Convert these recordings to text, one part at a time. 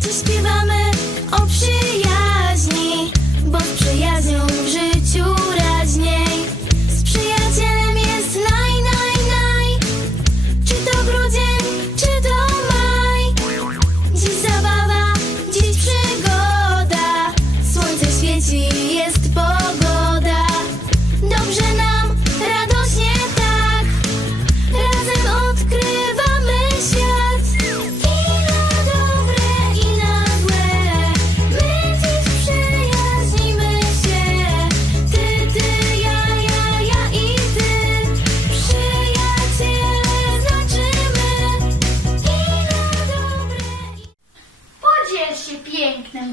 Dziś śpiewamy o przyjaźni,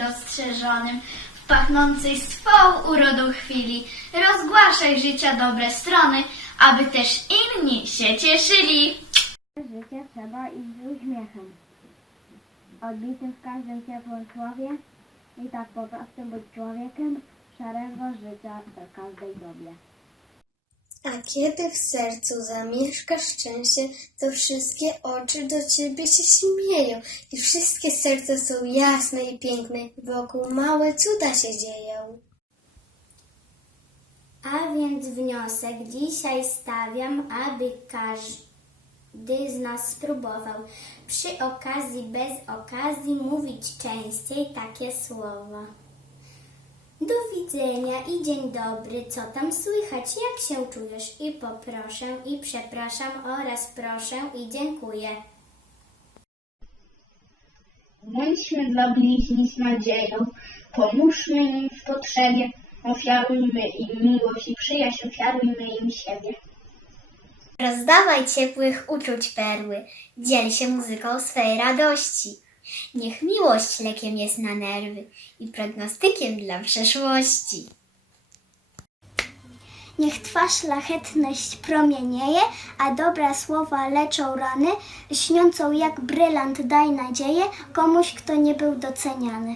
pięknem dostrzeżonym w pachnącej swą urodą chwili. Rozgłaszaj życia dobre strony, aby też inni się cieszyli. Życie trzeba iść z uśmiechem. Odbitym w każdym ciepłym słowie i tak po prostu być człowiekiem szarego życia do każdej dobie. A kiedy w sercu zamieszka szczęście, to wszystkie oczy do ciebie się śmieją i wszystkie serca są jasne i piękne, wokół małe cuda się dzieją. A więc wniosek dzisiaj stawiam, aby każdy z nas spróbował przy okazji, bez okazji mówić częściej takie słowa. Do widzenia i dzień dobry, co tam słychać, jak się czujesz? I poproszę, i przepraszam oraz proszę i dziękuję. Bądźmy dla bliźni z nadzieją, pomóżmy im w potrzebie, ofiarujmy im miłość i przyjaźń, ofiarujmy im siebie. Rozdawaj ciepłych uczuć perły, dziel się muzyką swej radości. Niech miłość lekiem jest na nerwy i prognostykiem dla przeszłości. Niech twa szlachetność promienieje, a dobra słowa leczą rany, śniącą jak brylant daj nadzieję komuś, kto nie był doceniany.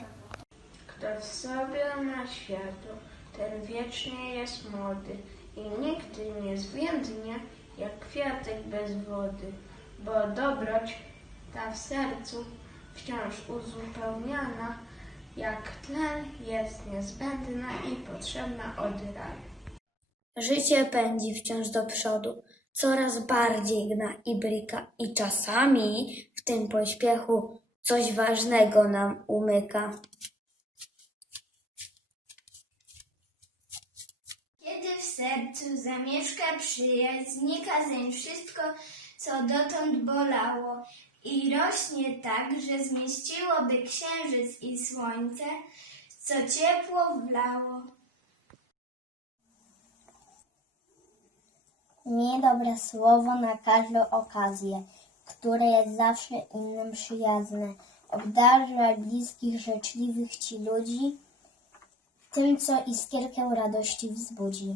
Kto w sobie ma światło, ten wiecznie jest młody i nigdy nie zwiędnie jak kwiatek bez wody, bo dobroć ta w sercu wciąż uzupełniana, jak tlen jest niezbędna i potrzebna od raju. Życie pędzi wciąż do przodu, coraz bardziej gna i bryka i czasami w tym pośpiechu coś ważnego nam umyka. Kiedy w sercu zamieszka przyjaźń, znika zeń wszystko, co dotąd bolało i rośnie tak, że zmieściłoby księżyc i słońce, co ciepło wlało. Miej dobre słowo na każdą okazję, które jest zawsze innym przyjazne. Obdarzaj bliskich, życzliwych ci ludzi tym, co iskierkę radości wzbudzi.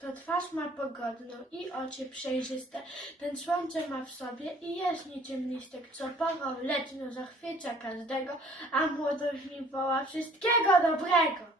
Kto twarz ma pogodną i oczy przejrzyste, ten słońce ma w sobie i jest niczym listek, co porą letnio zachwyca każdego, a młodość nim woła wszystkiego dobrego.